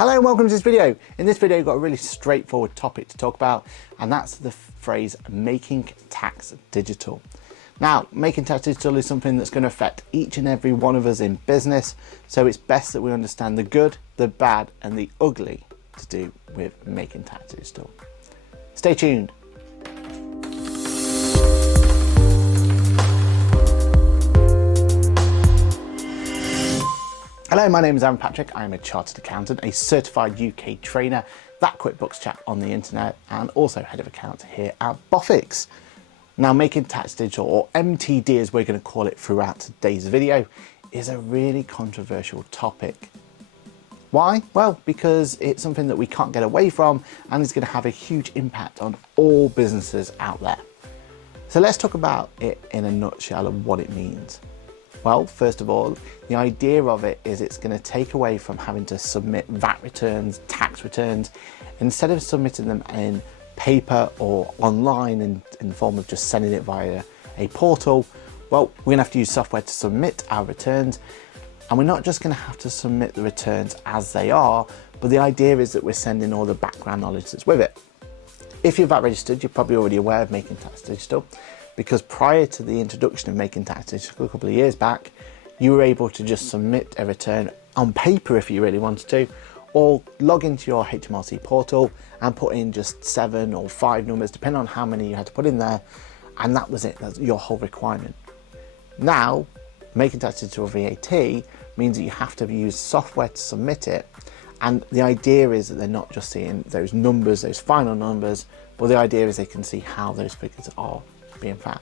Hello and welcome to this video. In this video, we've got a really straightforward topic to talk about, and that's the phrase making tax digital. Now, making tax digital is something that's going to affect each and every one of us in business, so it's best that we understand the good, the bad, and the ugly to do with making tax digital. Stay tuned. Hello, my name is Aaron Patrick. I'm a chartered accountant, a certified UK trainer, that QuickBooks chap on the internet, and also head of accounts here at Boffix. Now, making tax digital, or MTD as we're going to call it throughout today's video, is a really controversial topic. Why? Well, because it's something that we can't get away from and is going to have a huge impact on all businesses out there. So let's talk about it in a nutshell and what it means. Well, first of all, the idea of it is it's going to take away from having to submit VAT returns, tax returns. Instead of submitting them in paper or online in the form of just sending it via a portal, well, we're going to have to use software to submit our returns. And we're not just going to have to submit the returns as they are, but the idea is that we're sending all the background knowledge that's with it. If you're VAT registered, you're probably already aware of making tax digital, because prior to the introduction of making tax digital a couple of years back, you were able to just submit a return on paper if you really wanted to, or log into your HMRC portal and put in just 7 or 5 numbers, depending on how many you had to put in there, and that was it. That's your whole requirement. Now, making tax digital VAT means that you have to use software to submit it, and the idea is that they're not just seeing those numbers, those final numbers, but the idea is they can see how those figures are being found.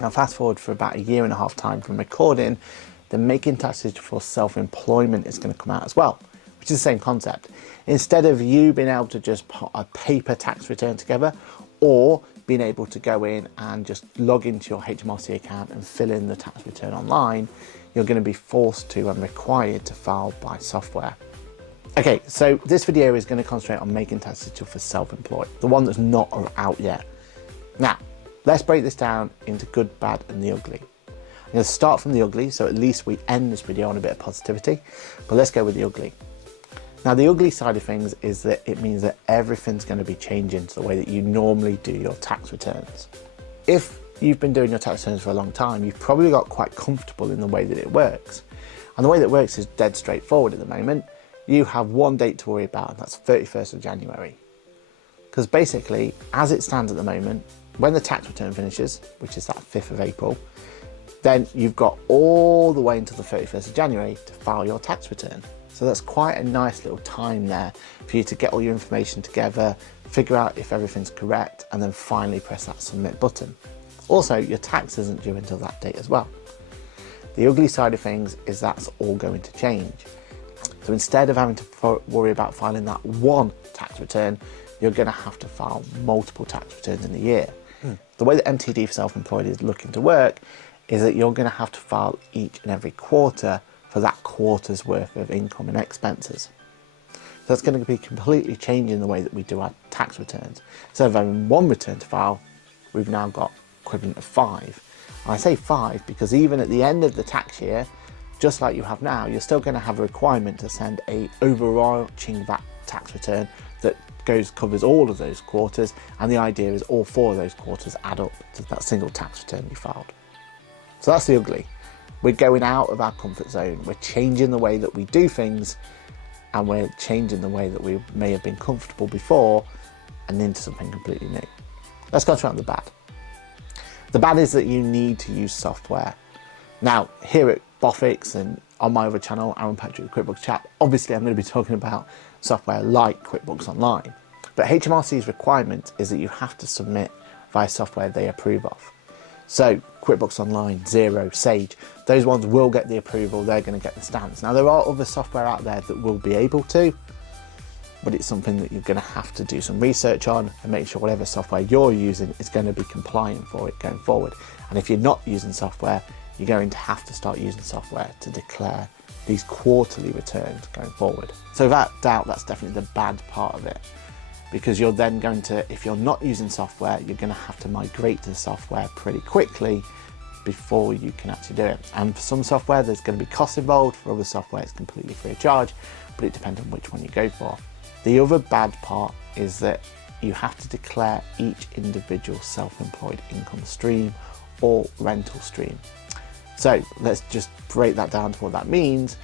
Now, fast forward for about 1.5 years time from recording, the making tax digital for self-employment is going to come out as well, which is the same concept. Instead of you being able to just put a paper tax return together, or being able to go in and just log into your HMRC account and fill in the tax return online, you're going to be forced to and required to file by software. Okay, so this video is going to concentrate on making tax digital for self-employed, the one that's not out yet. Now, let's break this down into good, bad, and the ugly. I'm going to start from the ugly, so at least we end this video on a bit of positivity, but let's go with the ugly. Now, the ugly side of things is that it means that everything's going to be changing to the way that you normally do your tax returns. If you've been doing your tax returns for a long time, you've probably got quite comfortable in the way that it works. And the way that it works is dead straightforward at the moment. You have one date to worry about, and that's 31st of January. Because basically, as it stands at the moment, when the tax return finishes, which is that 5th of April, then you've got all the way until the 31st of January to file your tax return. So that's quite a nice little time there for you to get all your information together, figure out if everything's correct, and then finally press that submit button. Also, your tax isn't due until that date as well. The ugly side of things is that's all going to change. So instead of having to worry about filing that one tax return, you're going to have to file multiple tax returns in a year. The way that MTD for self-employed is looking to work is that you're going to have to file each and every quarter for that quarter's worth of income and expenses. So that's going to be completely changing the way that we do our tax returns. Instead of having one return to file, we've now got equivalent of 5. And I say 5 because even at the end of the tax year, just like you have now, you're still going to have a requirement to send a overarching VAT tax return that covers all of those quarters, and the idea is all 4 of those quarters add up to that single tax return you filed. So that's the ugly. We're going out of our comfort zone. We're changing the way that we do things, and we're changing the way that we may have been comfortable before and into something completely new. Let's go on the bad. The bad is that you need to use software. Now, here at Boffix and on my other channel, Aaron Patrick, the QuickBooks chap, obviously I'm going to be talking about software like QuickBooks Online. But HMRC's requirement is that you have to submit via software they approve of. So QuickBooks Online, Xero, Sage, those ones will get the approval, they're going to get the stamps. Now, there are other software out there that will be able to, but it's something that you're going to have to do some research on and make sure whatever software you're using is going to be compliant for it going forward. And if you're not using software, you're going to have to start using software to declare these quarterly returns going forward. So without doubt, that's definitely the bad part of it, because you're then going to, if you're not using software, you're going to have to migrate to the software pretty quickly before you can actually do it. And for some software, there's going to be costs involved. For other software, it's completely free of charge. but it depends on which one you go for. The other bad part is that you have to declare each individual self-employed income stream or rental stream. So let's just break that down to what that means.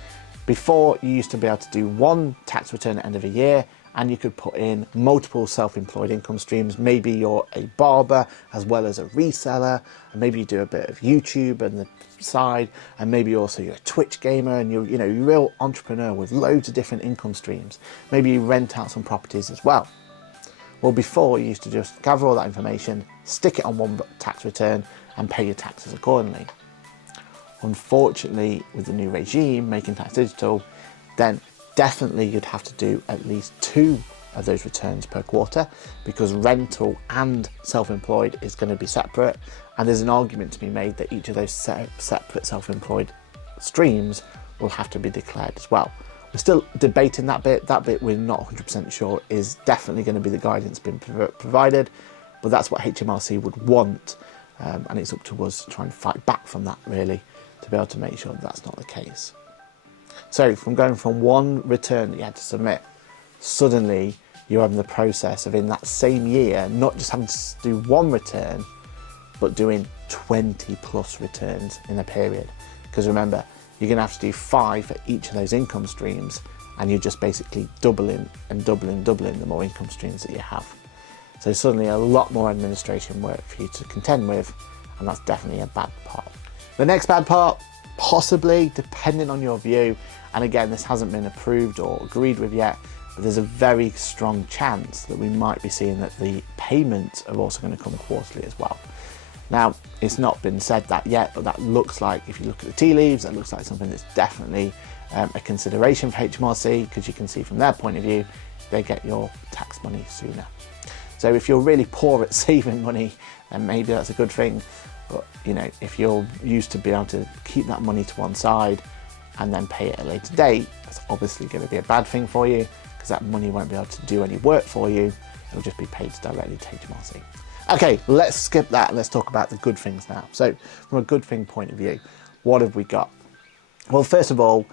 Before, you used to be able to do one tax return at the end of a year, and you could put in multiple self-employed income streams. Maybe you're a barber as well as a reseller, and maybe you do a bit of YouTube on the side, and maybe also you're a Twitch gamer, and you're a real entrepreneur with loads of different income streams. Maybe you rent out some properties as well. Well, before, you used to just gather all that information, stick it on one tax return, and pay your taxes accordingly. Unfortunately, with the new regime, making tax digital, then definitely you'd have to do at least 2 of those returns per quarter, because rental and self-employed is going to be separate, and there's an argument to be made that each of those separate self-employed streams will have to be declared as well. We're still debating that bit. That bit we're not 100% sure is definitely going to be the guidance being provided, but that's what HMRC would want, and it's up to us to try and fight back from that, really, to be able to make sure that's not the case. So from going from one return that you had to submit, suddenly you're in the process of, in that same year, not just having to do one return, but doing 20 plus returns in a period. Because remember, you're going to have to do 5 for each of those income streams, and you're just basically doubling and doubling the more income streams that you have. So suddenly a lot more administration work for you to contend with, and that's definitely a bad part. The next bad part, possibly, depending on your view, and again, this hasn't been approved or agreed with yet, but there's a very strong chance that we might be seeing that the payments are also going to come quarterly as well. Now, it's not been said that yet, but that looks like, if you look at the tea leaves, that looks like something that's definitely a consideration for HMRC, because you can see from their point of view, they get your tax money sooner. So if you're really poor at saving money, then maybe that's a good thing. But if you're used to being able to keep that money to one side and then pay it at a later date, that's obviously going to be a bad thing for you, because that money won't be able to do any work for you. It'll just be paid directly to HMRC. Okay, let's skip that and let's talk about the good things now. So from a good thing point of view, what have we got? Well, first of all,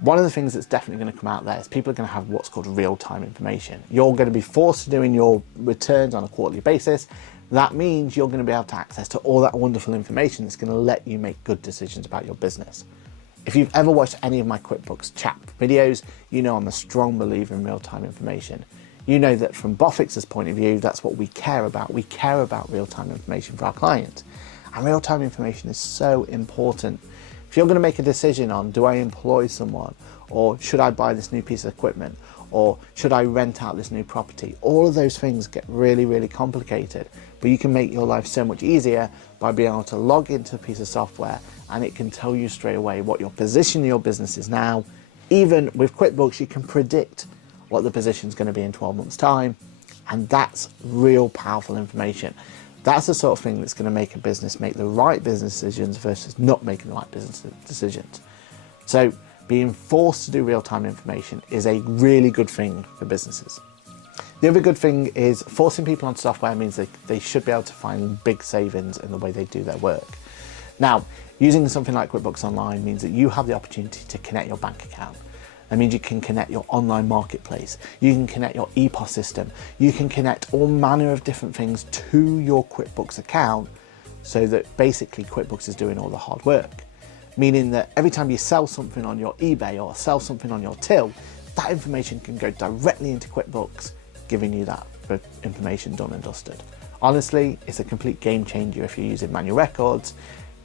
one of the things that's definitely going to come out there is people are going to have what's called real-time information. You're going to be forced to doing your returns on a quarterly basis. That means you're going to be able to access to all that wonderful information that's going to let you make good decisions about your business. If you've ever watched any of my QuickBooks chat videos, you know I'm a strong believer in real-time information. You know that from Boffix's point of view, that's what we care about. We care about real-time information for our clients. And real-time information is so important. If you're going to make a decision on, do I employ someone, or should I buy this new piece of equipment, or should I rent out this new property, all of those things get really, really complicated. But you can make your life so much easier by being able to log into a piece of software, and it can tell you straight away what your position in your business is now. Even with QuickBooks, you can predict what the position is going to be in 12 months' time, and that's real powerful information. That's the sort of thing that's going to make a business make the right business decisions versus not making the right business decisions. So being forced to do real-time information is a really good thing for businesses. The other good thing is forcing people onto software means that they should be able to find big savings in the way they do their work. Now, using something like QuickBooks Online means that you have the opportunity to connect your bank account. That means you can connect your online marketplace, you can connect your EPOS system, you can connect all manner of different things to your QuickBooks account, so that basically QuickBooks is doing all the hard work. Meaning that every time you sell something on your eBay or sell something on your till, that information can go directly into QuickBooks, giving you that information done and dusted. Honestly, it's a complete game changer if you're using manual records.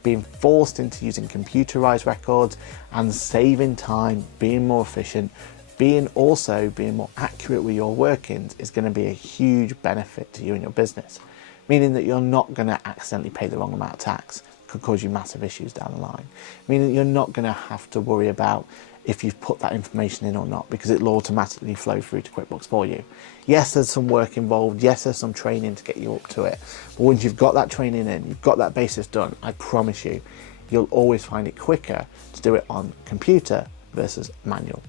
Being forced into using computerized records and saving time, being more efficient, being more accurate with your workings is going to be a huge benefit to you and your business. Meaning that you're not going to accidentally pay the wrong amount of tax. Could cause you massive issues down the line. Meaning that you're not going to have to worry about if you've put that information in or not, because it'll automatically flow through to QuickBooks for you. Yes, there's some work involved. Yes, there's some training to get you up to it. But once you've got that training in, you've got that basis done, I promise you, you'll always find it quicker to do it on computer versus manual.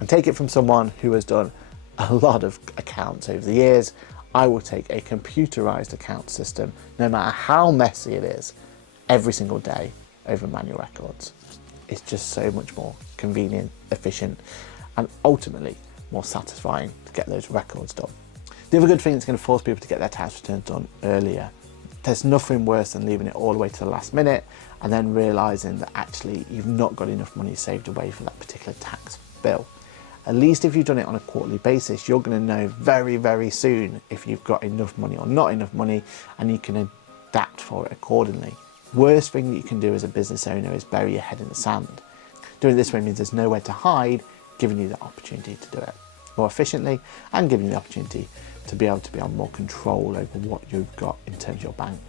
And take it from someone who has done a lot of accounts over the years. I will take a computerized account system, no matter how messy it is, every single day over manual records. It's just so much more convenient, efficient, and ultimately more satisfying to get those records done. The other good thing that's going to force people to get their tax returns done earlier. There's nothing worse than leaving it all the way to the last minute and then realising that actually you've not got enough money saved away for that particular tax bill. At least if you've done it on a quarterly basis, you're going to know very, very soon if you've got enough money or not enough money, and you can adapt for it accordingly. Worst thing that you can do as a business owner is bury your head in the sand. Doing it this way means there's nowhere to hide, giving you the opportunity to do it more efficiently and giving you the opportunity to be able to be on more control over what you've got in terms of your bank.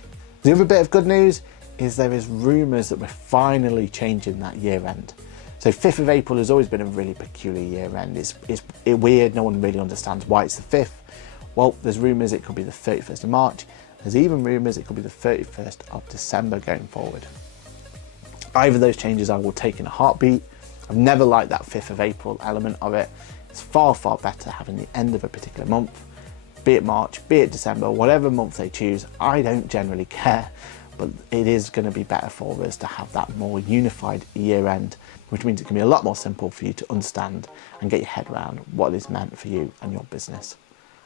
The other bit of good news is there is rumours that we're finally changing that year end. So 5th of April has always been a really peculiar year end. It's weird, no one really understands why it's the 5th. Well, there's rumours it could be the 31st of March. There's even rumours it could be the 31st of December going forward. Either of those changes I will take in a heartbeat. I've never liked that 5th of April element of it. It's far, far better having the end of a particular month, be it March, be it December, whatever month they choose. I don't generally care, but it is going to be better for us to have that more unified year end, which means it can be a lot more simple for you to understand and get your head around what is meant for you and your business.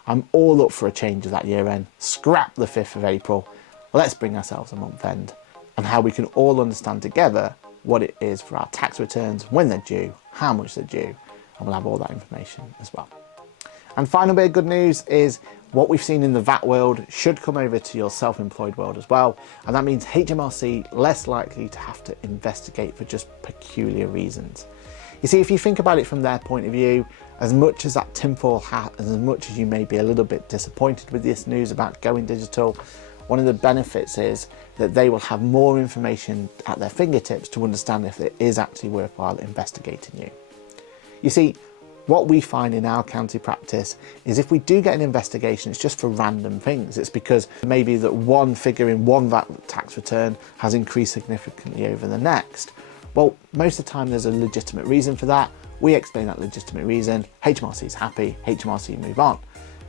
I'm all up for a change of that year end. Scrap the 5th of April. Let's bring ourselves a month end and how we can all understand together what it is for our tax returns, when they're due, how much they're due, and we'll have all that information as well. And final bit of good news is what we've seen in the VAT world should come over to your self-employed world as well. And that means HMRC less likely to have to investigate for just peculiar reasons. You see, if you think about it from their point of view, as much as that tinfoil hat, and as much as you may be a little bit disappointed with this news about going digital, one of the benefits is that they will have more information at their fingertips to understand if it is actually worthwhile investigating you. You see, what we find in our county practice is if we do get an investigation, it's just for random things. It's because maybe that one figure in one VAT tax return has increased significantly over the next. Well, most of the time there's a legitimate reason for that. We explain that legitimate reason, HMRC is happy, HMRC move on.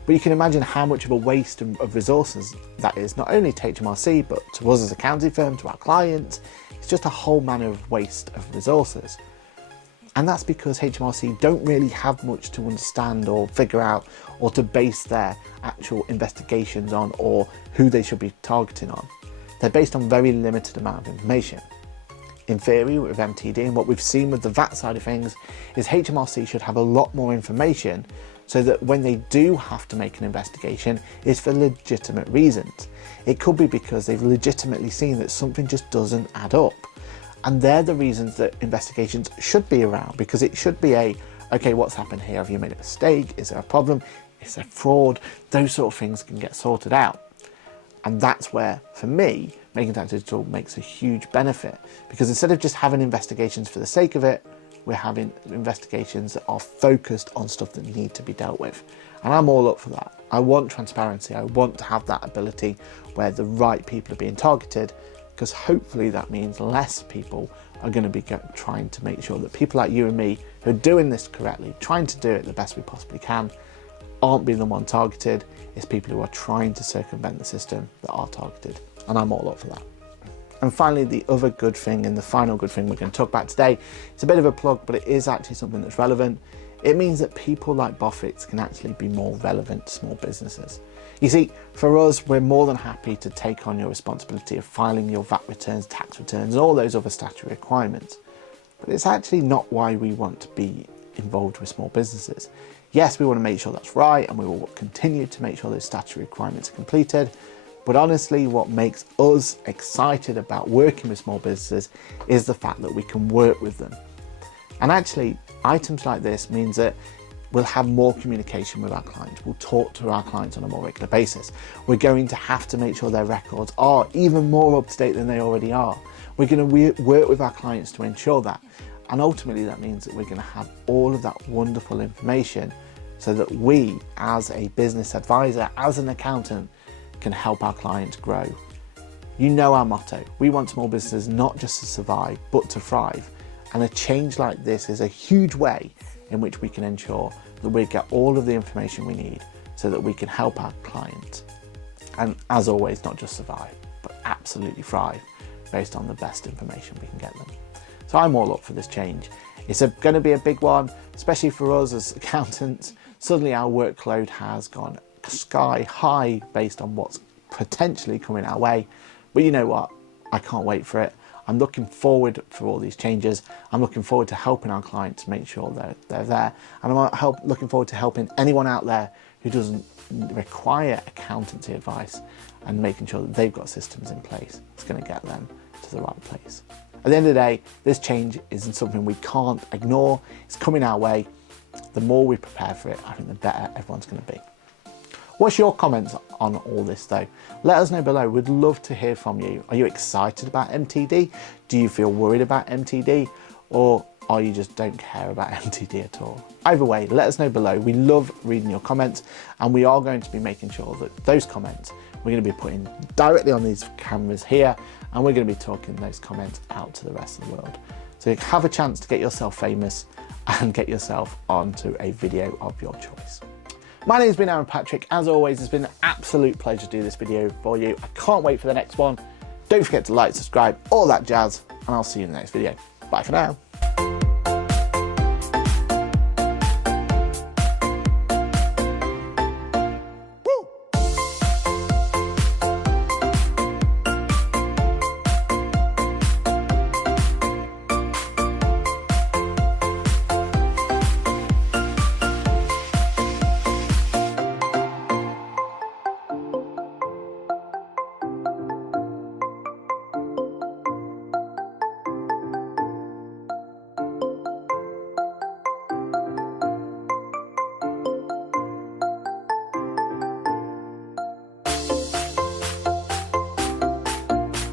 But you can imagine how much of a waste of resources that is, not only to HMRC, but to us as a accounting firm, to our clients. It's just a whole manner of waste of resources. And that's because HMRC don't really have much to understand or figure out or to base their actual investigations on or who they should be targeting on. They're based on very limited amount of information. In theory, with MTD and what we've seen with the VAT side of things is HMRC should have a lot more information so that when they do have to make an investigation, it's for legitimate reasons. It could be because they've legitimately seen that something just doesn't add up. And they're the reasons that investigations should be around, because it should be okay, what's happened here? Have you made a mistake? Is there a problem? Is there fraud? Those sort of things can get sorted out. And that's where, for me, Making Tax Digital makes a huge benefit, because instead of just having investigations for the sake of it, we're having investigations that are focused on stuff that need to be dealt with. And I'm all up for that. I want transparency. I want to have that ability where the right people are being targeted, because hopefully that means less people are going to be trying to make sure that people like you and me who are doing this correctly, trying to do it the best we possibly can, aren't being the one targeted. It's people who are trying to circumvent the system that are targeted. And I'm all up for that. And finally, the other good thing and the final good thing we're going to talk about today, it's a bit of a plug, but it is actually something that's relevant. It means that people like Boffix can actually be more relevant to small businesses. You see, for us, we're more than happy to take on your responsibility of filing your VAT returns, tax returns, and all those other statutory requirements. But it's actually not why we want to be involved with small businesses. Yes, we want to make sure that's right, and we will continue to make sure those statutory requirements are completed. But honestly, what makes us excited about working with small businesses is the fact that we can work with them. And actually, items like this means that we'll have more communication with our clients. We'll talk to our clients on a more regular basis. We're going to have to make sure their records are even more up to date than they already are. We're going to work with our clients to ensure that. And ultimately, that means that we're going to have all of that wonderful information so that we, as a business advisor, as an accountant, can help our clients grow. You know our motto. We want small businesses not just to survive, but to thrive. And a change like this is a huge way in which we can ensure that we get all of the information we need so that we can help our clients. And as always, not just survive, but absolutely thrive based on the best information we can get them. So I'm all up for this change. It's going to be a big one, especially for us as accountants. Suddenly our workload has gone sky high based on what's potentially coming our way. But you know what? I can't wait for it. I'm looking forward for all these changes. I'm looking forward to helping our clients make sure they're there. And I'm looking forward to helping anyone out there who doesn't require accountancy advice and making sure that they've got systems in place. It's going to get them to the right place. At the end of the day, this change isn't something we can't ignore. It's coming our way. The more we prepare for it, I think the better everyone's going to be. What's your comments on all this though? Let us know below. We'd love to hear from you. Are you excited about MTD? Do you feel worried about MTD? Or are you just don't care about MTD at all? Either way, let us know below. We love reading your comments, and we are going to be making sure that those comments we're going to be putting directly on these cameras here, and we're going to be talking those comments out to the rest of the world. So have a chance to get yourself famous and get yourself onto a video of your choice. My name's been Aaron Patrick. As always, it's been an absolute pleasure to do this video for you. I can't wait for the next one. Don't forget to like, subscribe, all that jazz, and I'll see you in the next video. Bye for now.